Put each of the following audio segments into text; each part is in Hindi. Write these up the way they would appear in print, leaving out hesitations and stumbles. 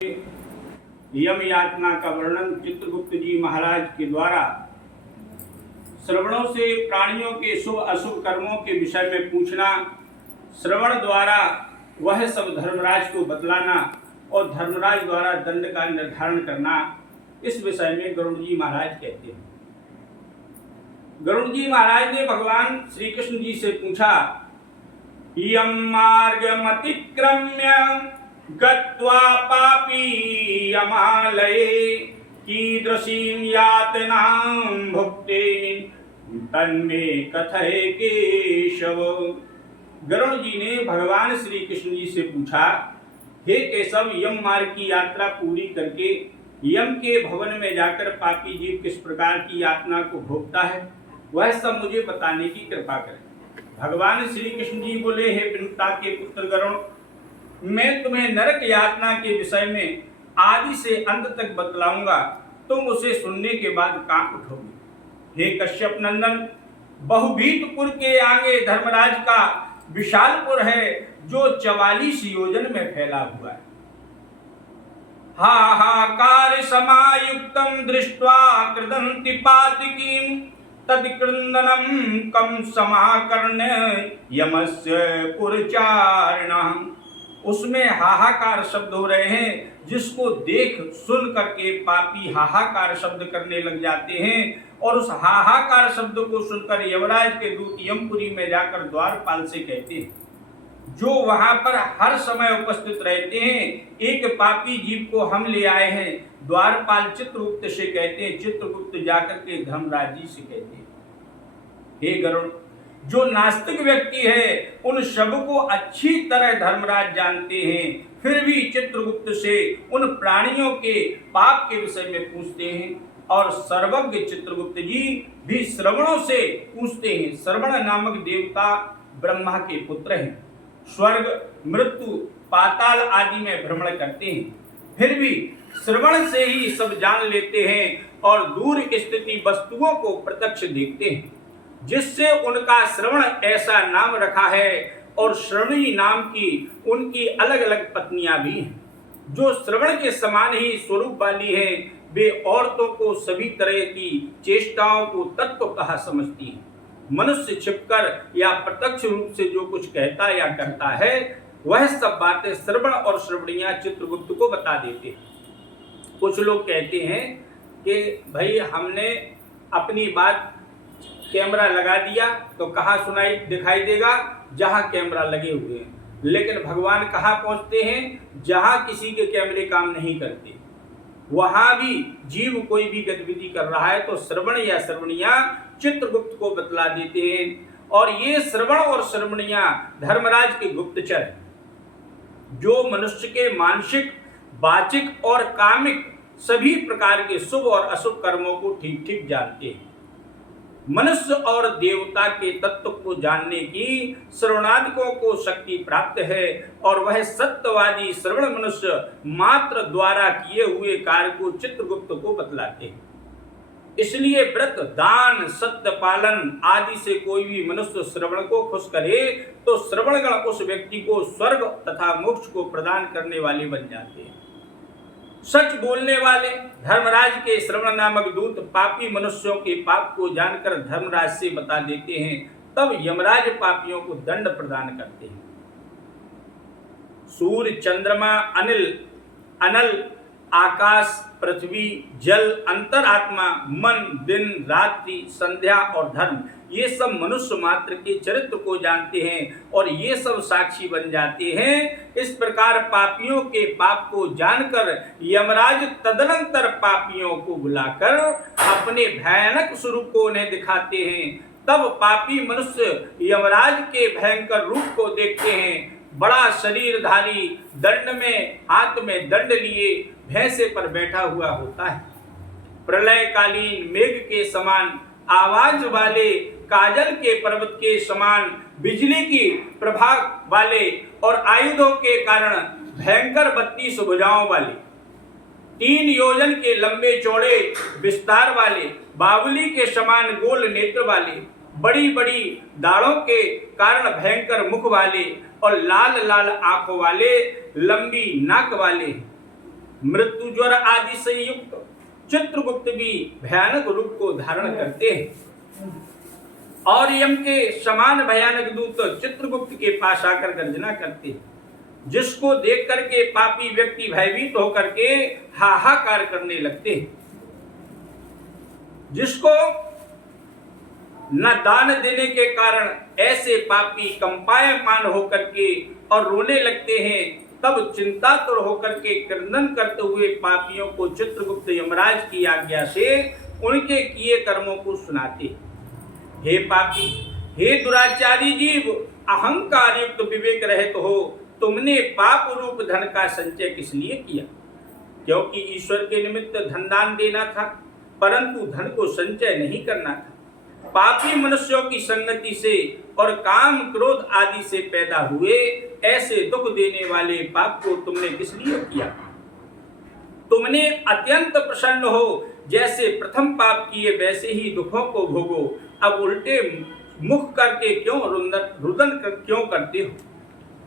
यम यातना का वर्णन चित्रगुप्त जी महाराज के द्वारा श्रवणों से प्राणियों के शुभ अशुभ कर्मों के विषय में पूछना, श्रवण द्वारा वह सब धर्मराज को बतलाना और धर्मराज द्वारा दंड का निर्धारण करना, इस विषय में गरुड़ जी महाराज कहते हैं। गरुड़ जी महाराज ने भगवान श्री कृष्ण जी से पूछा, यम मार्गमतिक्रम्य गत्वा पापी यमालये कीदृशीं यातनां भुक्ते तन्मे कथय केशव। गरुड़ जी ने भगवान श्री कृष्ण जी से पूछा, हे केशव, यम मार्ग की यात्रा पूरी करके यम के भवन में जाकर पापी जीव किस प्रकार की यातना को भोगता है, वह सब मुझे बताने की कृपा करें। भगवान श्री कृष्ण जी बोले, हे विनुता के पुत्र गरुड़, मैं तुम्हें नरक यातना के विषय में आदि से अंत तक बतलाऊंगा, तुम उसे सुनने के बाद कांप उठोगे। हे कश्यप नंदन, बहुभीतपुर के आगे धर्मराज का विशालपुर है जो 44 योजन में फैला हुआ है। हाहाकार समायुक्तम दृष्ट्वा कृदन्ति पातिकीं तदिक्रंदनम कम समाकर्ण यमस्य पुरचारिणः। उसमें हाहाकार शब्द हो रहे हैं, जिसको देख सुन करके पापी हाहाकार शब्द करने लग जाते हैं और उस हाहाकार शब्द को सुनकर यमराज के दूत यमपुरी में जाकर द्वारपाल से कहते हैं, जो वहां पर हर समय उपस्थित रहते हैं, एक पापी जीव को हम ले आए हैं। द्वारपाल चित्रगुप्त से कहते हैं, चित्रगुप्त जाकर के धर्मराज जी से कहते हैं, हे गरुड़, जो नास्तिक व्यक्ति है उन सब को अच्छी तरह धर्मराज जानते हैं, फिर भी चित्रगुप्त से उन प्राणियों के पाप के विषय में पूछते हैं और सर्वज्ञ चित्रगुप्त जी भी श्रवणों से पूछते हैं। श्रवण नामक देवता ब्रह्मा के पुत्र हैं, स्वर्ग मृत्यु पाताल आदि में भ्रमण करते हैं, फिर भी श्रवण से ही सब जान लेते हैं और दूर स्थिति वस्तुओं को प्रत्यक्ष देखते हैं, जिससे उनका श्रवण ऐसा नाम रखा है। और श्रवणी नाम की उनकी अलग अलग पत्नियां भी हैं, जो श्रवण के समान ही स्वरूप वाली हैं। वे औरतों को सभी तरह की चेष्टाओं को तत्वतः समझती हैं। मनुष्य छिपकर या प्रत्यक्ष रूप से जो कुछ कहता या करता है, वह सब बातें श्रवण और श्रवणियां चित्रगुप्त को बता देते हैं। कुछ लोग कहते हैं कि भाई हमने अपनी बात कैमरा लगा दिया तो कहाँ सुनाई दिखाई देगा, जहां कैमरा लगे हुए हैं। लेकिन भगवान कहाँ पहुंचते हैं, जहां किसी के कैमरे काम नहीं करते। वहां भी जीव कोई भी गतिविधि कर रहा है तो श्रवण या श्रवणियां चित्रगुप्त को बतला देते हैं। और ये श्रवण और श्रवणियां धर्मराज के गुप्तचर हैं, जो मनुष्य के मानसिक, वाचिक और कामिक सभी प्रकार के शुभ और अशुभ कर्मों को ठीक ठीक जानते हैं। मनुष्य और देवता के तत्व को जानने की श्रवणादिकों को शक्ति प्राप्त है और वह सत्यवादी श्रवण मनुष्य मात्र द्वारा किए हुए कार्य को चित्रगुप्त को बतलाते हैं। इसलिए व्रत, दान, सत्य पालन आदि से कोई भी मनुष्य श्रवण को खुश करे तो श्रवणगण उस व्यक्ति को स्वर्ग तथा मोक्ष को प्रदान करने वाले बन जाते हैं। सच बोलने वाले धर्मराज के श्रवण नामक दूत पापी मनुष्यों के पाप को जानकर धर्मराज से बता देते हैं, तब यमराज पापियों को दंड प्रदान करते हैं। सूर्य, चंद्रमा, अनल, आकाश, पृथ्वी, जल, अंतरात्मा, मन, दिन, रात्रि, संध्या और धर्म, ये सब मनुष्य मात्र के चरित्र को जानते हैं और ये सब साक्षी बन जाते हैं। इस प्रकार पापियों के पाप को जानकर यमराज तदनंतर पापियों को बुलाकर अपने भयानक स्वरूप को उन्हें दिखाते हैं। तब पापी मनुष्य यमराज के भयंकर रूप को देखते हैं। बड़ा शरीरधारी, दंड में हाथ में दंड लिए भैंसे पर बैठा हुआ होता है। प्रलयकालीन मेघ के समान आवाज वाले, काजल के पर्वत के समान बिजली की प्रभा वाले और आयुधों के कारण भयंकर 32 भुजाओं वाले, 3 योजन के लंबे चौड़े विस्तार वाले, बावली के समान गोल नेत्र वाले, बड़ी बड़ी दाढ़ों के कारण भयंकर मुख वाले और लाल लाल आंखों वाले, लंबी नाक वाले, मृत्यु ज्वर आदि से युक्त चित्रगुप्त भी भयानक रूप को धारण करते हैं और यम के समान भयानक दूत चित्रगुप्त के पास आकर गर्जना करते हैं, जिसको देख करके पापी व्यक्ति भयभीत होकर के हाहाकार करने लगते हैं। जिसको न दान देने के कारण ऐसे पापी कंपायमान होकर के और रोने लगते हैं, तब चिंतातुर होकर के क्रंदन करते हुए पापियों को चित्रगुप्त यमराज की आज्ञा से उनके किए कर्मों को सुनाते। हे पापी, हे दुराचारी जीव, अहंकार युक्त विवेक रहित हो, तुमने पाप रूप धन का संचय किस लिए किया? क्योंकि ईश्वर के निमित्त धन दान देना था, परंतु धन को संचय नहीं करना था। पापी मनुष्यों की संगति से और काम क्रोध आदि से पैदा हुए ऐसे दुख देने वाले पाप को तुमने किस लिए किया? तुमने अत्यंत प्रसन्न हो, जैसे प्रथम पाप किए वैसे ही दुखों को भोगो। अब उल्टे मुख करके क्यों रुदन क्यों करते हो?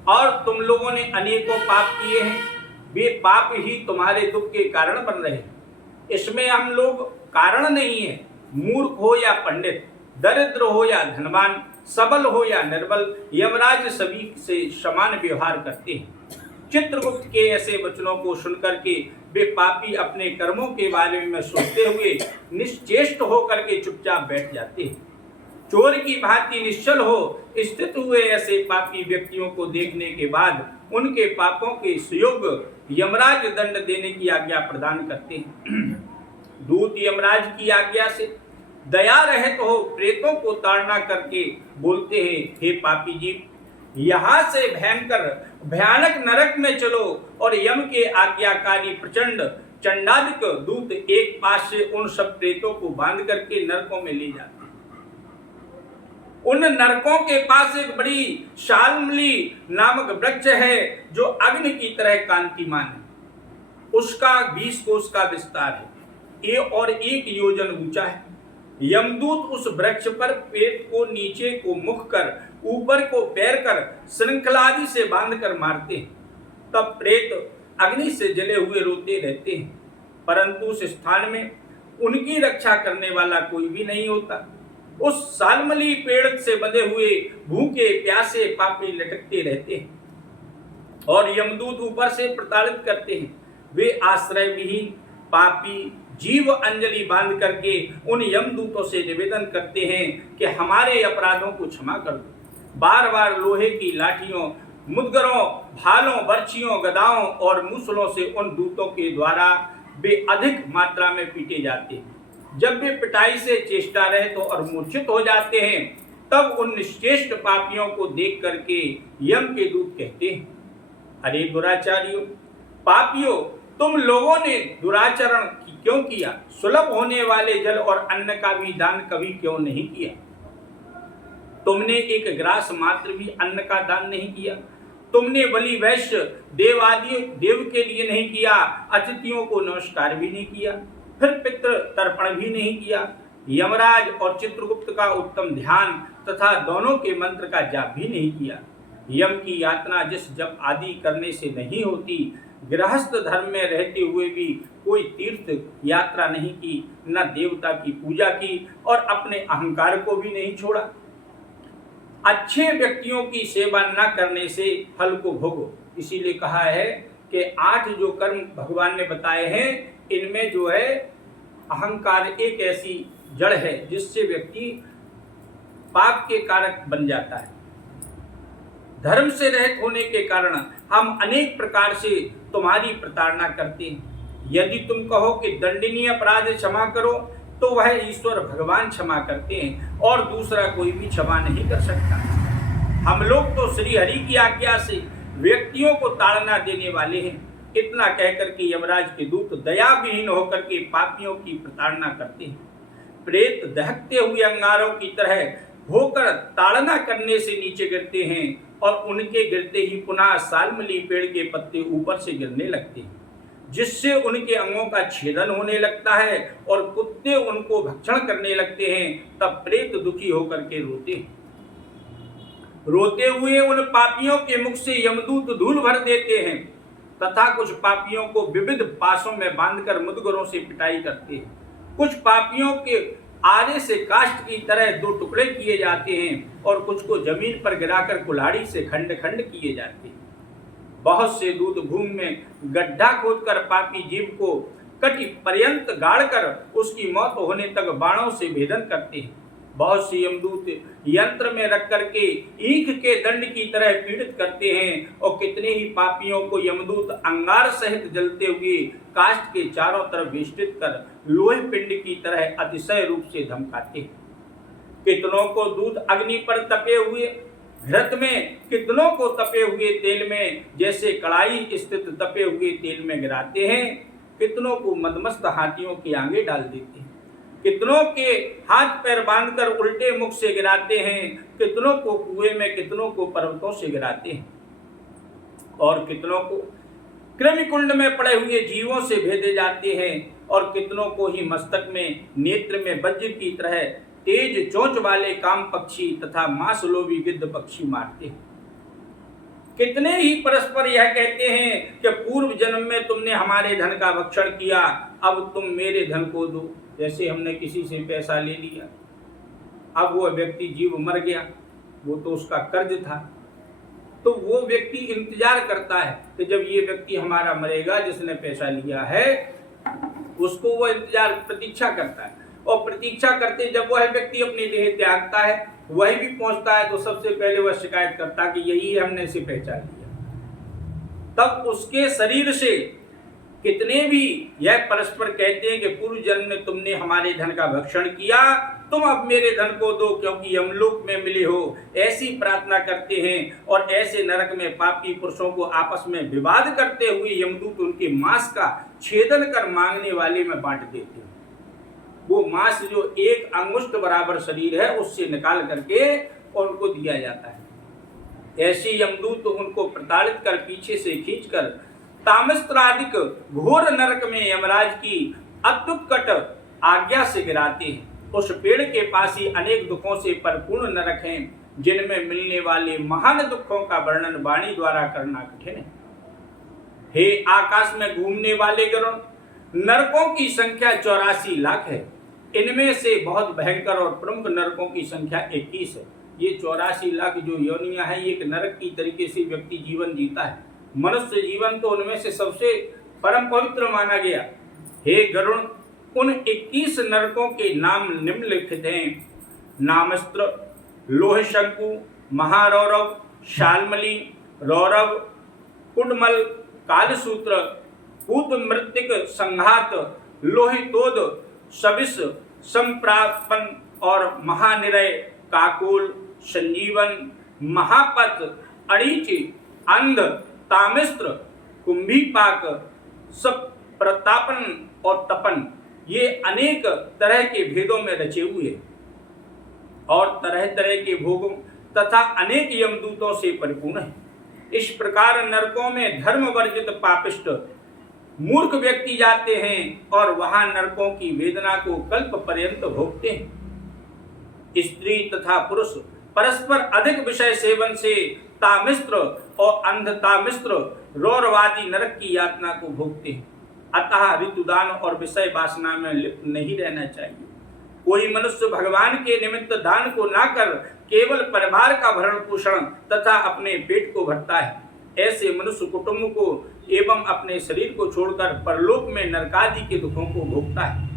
और तुम लोगों ने अनेकों पाप किए हैं, वे पाप ही तुम्हारे दुख के कारण बन रहे हैं। इसमें हम लोग कारण नहीं है। मूर्ख हो या पंडित, दरिद्र हो या धनवान, सबल हो या निर्बल, यमराज सभी से समान व्यवहार करते हैं। चित्रगुप्त के ऐसे वचनों को सुनकर के वे पापी अपने कर्मों के बारे में सोचते हुए निश्चेष्ट होकर के चुपचाप बैठ जाते हैं। चोर की भांति निश्चल हो स्थित हुए ऐसे पापी व्यक्तियों को देखने के बाद उनके पापों के सुयोग यमराज दंड देने की आज्ञा प्रदान करते हैं। दूत यमराज की आज्ञा से दया रहित हो प्रेतों को ताड़ना करके बोलते हैं, हे पापी जीव, यहाँ से भयानक नरक में चलो। और यम के आज्ञाकारी प्रचंड चंडादिक दूत एक पास से उन सब प्रेतों को बांध करके नरकों में ले जाते। उन नरकों के पास एक बड़ी शाल्मली नामक वृक्ष है जो अग्नि की तरह कांतिमान है। उसका 20 कोस का विस्तार है और 1 योजन ऊंचा है। यमदूत उस वृक्ष पर पेट को नीचे को मुख कर ऊपर को पैर कर श्रृंखलादि से बांध कर मारते हैं। तब प्रेत अग्नि से जले हुए रोते रहते हैं, परंतु उस स्थान में उनकी रक्षा करने वाला कोई भी नहीं होता। उस सालमली पेड़ से बंधे हुए भूखे प्यासे पापी लटकते रहते हैं और यमदूत ऊपर से प्रताड़ित करते हैं। वे आश्रय विहीन पापी जीव अंजलि बांध करके उन यमदूतों से निवेदन करते हैं कि हमारे अपराधों को क्षमा कर दो। बार बार लोहे की लाठियों, मुदगरों, भालों, बर्छियों, गदाओं और मूसलों से उन दूतों के द्वारा वे अधिक मात्रा में पीटे जाते हैं। जब वे पिटाई से चेष्टा रहित और मूर्छित हो जाते हैं, तब उन निश्चेष्ट पापियों को देख करके यम के दूत कहते हैं, अरे दुराचारियों, पापियों, तुम लोगों ने दुराचरण क्यों किया? सुलभ होने वाले जल और अन्न का भी दान कभी क्यों नहीं किया? तुमने एक ग्रास मात्र भी अन्न का दान नहीं किया। तुमने बलि वैश्य देव के लिए नहीं किया, अतिथियों को नमस्कार भी नहीं किया, फिर पितृ तर्पण भी नहीं किया। यमराज और चित्रगुप्त का उत्तम ध्यान तथा दोनों के मंत्र का जाप भी नहीं किया। यम की यातना जिस जप आदि करने से नहीं होती, गृहस्थ धर्म में रहते हुए भी कोई तीर्थ यात्रा नहीं की, न देवता की पूजा की और अपने अहंकार को भी नहीं छोड़ा। अच्छे व्यक्तियों की सेवा न करने से फल को भोगो। इसीलिए कहा है कि 8 जो कर्म भगवान ने बताए हैं, इनमें जो है अहंकार एक ऐसी जड़ है जिससे व्यक्ति पाप के कारक बन जाता है। धर्म से रहित होने के कारण हम अनेक प्रकार से तुम्हारी प्रताड़ना करते हैं। यदि तुम कहो कि दंडनीय अपराध क्षमा करो, तो वह ईश्वर भगवान क्षमा करते हैं और दूसरा कोई भी क्षमा नहीं कर सकता। हम लोग तो श्री हरि की आज्ञा से व्यक्तियों को ताड़ना देने वाले हैं। इतना कहकर के यमराज के दूत दया विहीन होकर के पापियों की प्रताड़ना करते हैं। प्रेत दहकते हुए अंगारों की तरह होकर ताड़ना करने से नीचे गिरते हैं और उनके गिरते ही पुनः सालमली पेड़ के पत्ते ऊपर से गिरने लगते हैं, जिससे उनके अंगों का छेदन होने लगता है और कुत्ते उनको भक्षण करने लगते हैं। तब प्रेत दुखी होकर के रोते हैं। रोते हुए उन पापियों के मुख से यमदूत धूल भर देते हैं। तथा कुछ पापियों को विविध पासों में बांधकर मुदगरों से पिटाई करते हैं। कुछ पापियों के आरे से काष्ठ की तरह दो टुकड़े किए जाते हैं और कुछ को जमीन पर गिराकर कुल्हाड़ी से खंड खंड किए जाते हैं। बहुत से दूत भूमि में गड्ढा खोदकर पापी जीव को कटी पर्यंत गाड़कर उसकी मौत होने तक बाणों से भेदन करते हैं। बहुत से यमदूत यंत्र में रख करके ईख के दंड की तरह पीड़ित करते हैं और कितने ही पापियों को यमदूत अंगार सहित जलते हुए काष्ठ के चारों तरफ विस्तृत कर लोहे पिंड की तरह अतिशय रूप से धमकाते हैं। कितनों को दूत अग्नि पर तपे हुए घृत में, कितनों को तपे हुए तेल में जैसे कड़ाई स्थित तपे हुए तेल में गिराते हैं। कितनों को मदमस्त हाथियों के आगे डाल देते हैं। कितनों के हाथ पैर बांधकर उल्टे मुख से गिराते हैं। कितनों को कुएं में, कितनों को पर्वतों से गिराते हैं और कितनों को कृमिकुंड में पड़े हुए जीवों से भेजे जाते हैं और कितनों को ही मस्तक में, नेत्र में वज्र की तरह तेज चोंच वाले काम पक्षी तथा मांसलोभी गिद्ध पक्षी मारते हैं। कितने ही परस्पर यह कहते हैं कि पूर्व जन्म में तुमने हमारे धन का भक्षण किया, अब तुम मेरे धन को दो। जैसे हमने किसी से पैसा ले लिया, अब वो व्यक्ति जीव मर गया, वो तो उसका कर्ज था, तो वो व्यक्ति इंतजार करता है कि जब ये व्यक्ति हमारा मरेगा, जिसने पैसा लिया है उसको वो इंतजार प्रतीक्षा करता है। और प्रतीक्षा करते जब वह व्यक्ति अपनी देह त्यागता है, वही भी पहुंचता है, तो सबसे पहले वह शिकायत करता कि यही हमने इसे पहचान लिया। तब उसके शरीर से कितने भी यह परस्पर कहते हैं कि पूर्व जन्म में तुमने हमारे धन का भक्षण किया, तुम अब मेरे धन को दो क्योंकि यमलोक में मिले हो, ऐसी प्रार्थना करते हैं। और ऐसे नरक में पापी पुरुषों को आपस में विवाद करते हुए यमदूत उनके मांस का छेदन कर मांगने वाले में बांट देते हैं। वो मांस जो एक अंगुष्ठ बराबर शरीर है उससे निकाल करके और उनको दिया जाता है। ऐसे यमदूत उनको प्रताड़ित कर पीछे से खींचकर तामस्त्रादिक घोर नरक में यमराज की अत्युत्कट आज्ञा से गिराते हैं। उस पेड़ के पास ही अनेक दुखों से परिपूर्ण नरक हैं, जिनमें मिलने वाले महान दुखों का वर्णन वाणी द्वारा करना कठिन है। हे आकाश में घूमने वाले गरुण, नरकों की संख्या 84 लाख है। इनमें से बहुत भयंकर और प्रमुख नरकों की संख्या 21 है। ये 84 लाख जो योनियां हैं, एक नरक की तरीके से व्यक्ति जीवन जीता है। मनुष्य जीवन तो उनमें से सबसे परम पवित्र माना गया। हे गरुण, उन 21 नरकों के नाम निम्नलिखित हैं: नामस्त्र, लोह शंकु, महारौरव, शालमली, रौरव, कुडमल, कालसूत्र, पूत मृत्तिक, संघात, लोहितोद, सविस, संप्रापन और महानिरय, काकुल, संजीवन, महापत, अणीचि, अंध, तामिस्त्र, कुंभीपाक, सब प्रतापन और तपन, ये अनेक तरह के भेदों में रचे हुए और तरह तरह के भोगों तथा अनेक यमदूतों से परिपूर्ण है। इस प्रकार नरकों में धर्म वर्जित पापिष्ट मूर्ख व्यक्ति जाते हैं और वहां नरकों की वेदना को कल्प पर्यंत भोगते हैं। स्त्री तथा पुरुष परस्पर अधिक विषय सेवन से तामिस्त्र और अंधतामिस्त्र रौरवादी नरक की यातना को भोगते हैं। अतः ऋतुदान और विषय वासना में लिप्त नहीं रहना चाहिए। कोई मनुष्य भगवान के निमित्त दान को ना कर केवल परिवार का भरण पोषण तथा अपने पेट को भरता है। ऐसे मनुष्य कुटुंब को एवं अपने शरीर को छोड़कर परलोक में नरकादि के दुखों को भोगता है।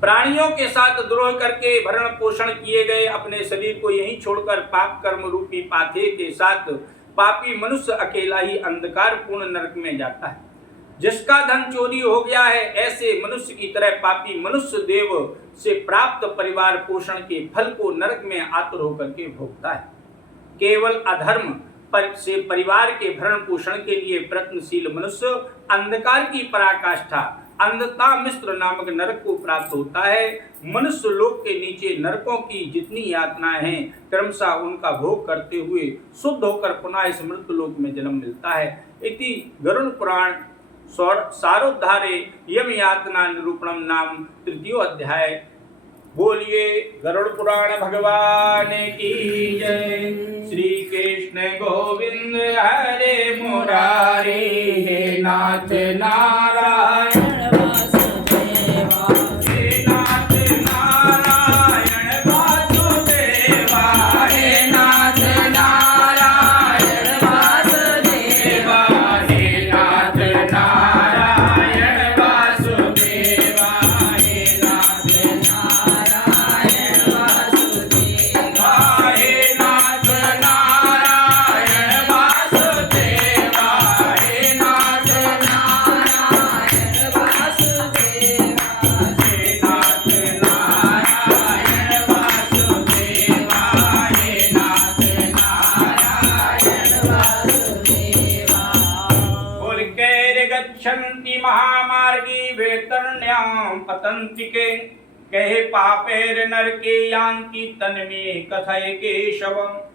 प्राणियों के साथ द्रोह करके भरण पोषण किए गए अपने शरीर को यहीं छोड़कर पाप कर्म रूपी पाथे के साथ पापी मनुष्य अकेला ही अंधकार पूर्ण नरक में जाता है। जिसका धन चोरी हो गया है, ऐसे मनुष्य की तरह पापी मनुष्य देव से प्राप्त परिवार पोषण के फल को नरक में आतुर होकर के भोगता है। केवल अधर्म से परिवार के भरण पोषण के लिए प्रयत्नशील मनुष्य अंधकार की पराकाष्ठा अंधता मिश्र नामक नरक को प्राप्त होता है। मनुष्य लोक के नीचे नरकों की जितनी यातनाएं हैं, क्रमशः उनका भोग करते हुए शुद्ध होकर पुनः इस मृत्यु लोक में जन्म मिलता है। इति गरुड़ पुराण सारोद्धारे यम यातना निरूपणम नाम 3 अध्याय बोलिए गरुड़ पुराण भगवान की जय। श्री कृष्ण गोविंद हरे मुरारी, हे नाथ नारायण वासुदेवा, हे नाथ नारायण वासुदेवा, हे नाथ नारायण वासुदेवा, हे नाथ नारायण वासुदेवा, हे नाथ नारायण वासुदेवा, हे नाथ नारायण वासुदेवा, हे नाथ नारायण वासुदेवा, हे नाथ नारायण वासुदेवा, हे नाथ नारायण वासुदेवा। बोलकर गच्छन्ति महामार्गी वेतरण्यां पतन्ति के, कहे पापेर नरके यान्ति तन्मे कथय केशवम्।